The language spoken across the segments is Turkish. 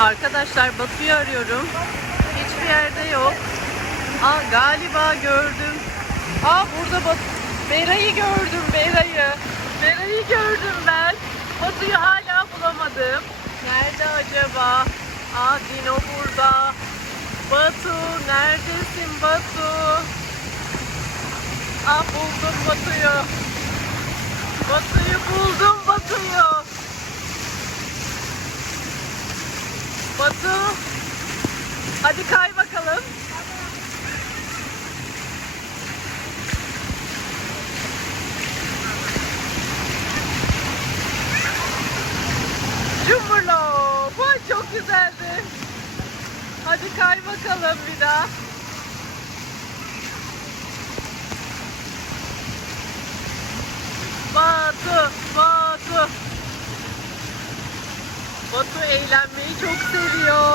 Arkadaşlar Batu'yu arıyorum. Hiçbir yerde yok. Aa galiba gördüm. Aa burada Batu. Bera'yı gördüm Bera'yı. Bera'yı gördüm ben. Batu'yu hala bulamadım. Nerede acaba? Aa Dino burada. Batu neredesin Batu? Aa buldum Batu'yu. Batu'yu buldum Batu'yu. Batu. Hadi kay bakalım. Cumhurlo. Bu çok güzeldi. Hadi kay bakalım bir daha. Batu, Batu. Batu eğlenmeyi çok seviyor.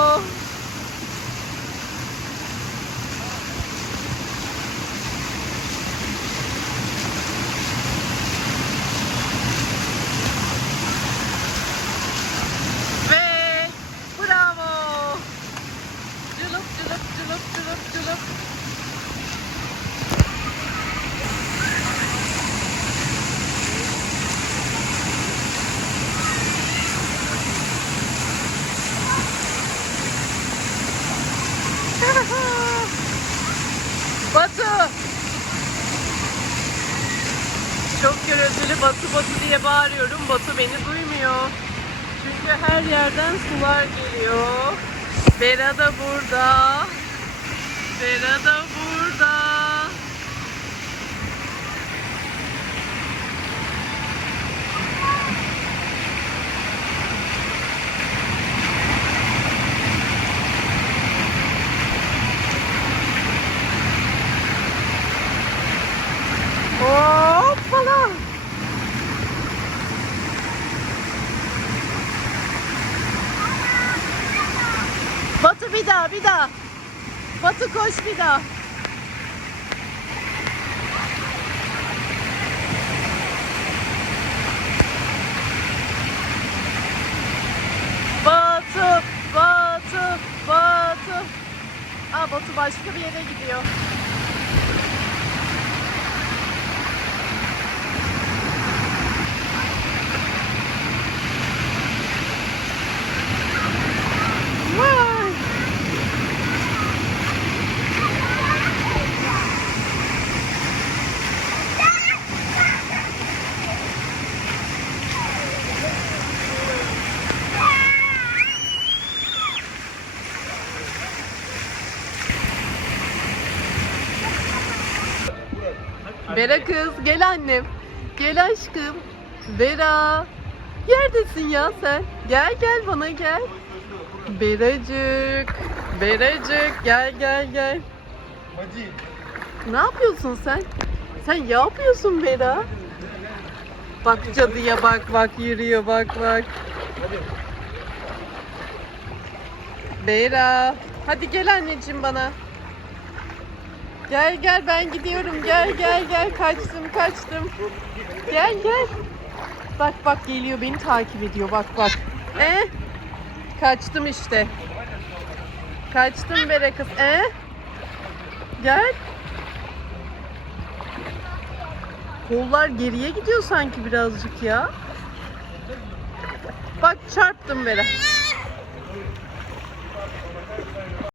Batu. Çok gürültülü Batu Batu diye bağırıyorum. Batu beni duymuyor. Çünkü her yerden sular geliyor. Bera da burada. Bera da burada. Batu bir daha bir daha. Batu koş bir daha. Batu, Batu, Batu. Aa Batu başka bir yere gidiyor. Bera kız gel annem. Gel aşkım. Bera. Yerdesin ya sen. Gel gel bana gel. Beracık. Beracık gel gel gel. Hadi. Ne yapıyorsun sen? Sen ne yapıyorsun Bera? Bak cadıya bak bak yürüyor bak bak. Bera. Hadi gel anneciğim bana. Gel gel ben gidiyorum. Gel gel gel kaçtım kaçtım. Gel gel. Bak bak geliyor beni takip ediyor bak bak. E? Kaçtım işte. Kaçtım Bera kız. E? Gel. Kollar geriye gidiyor sanki birazcık ya. Bak çarptım Bera.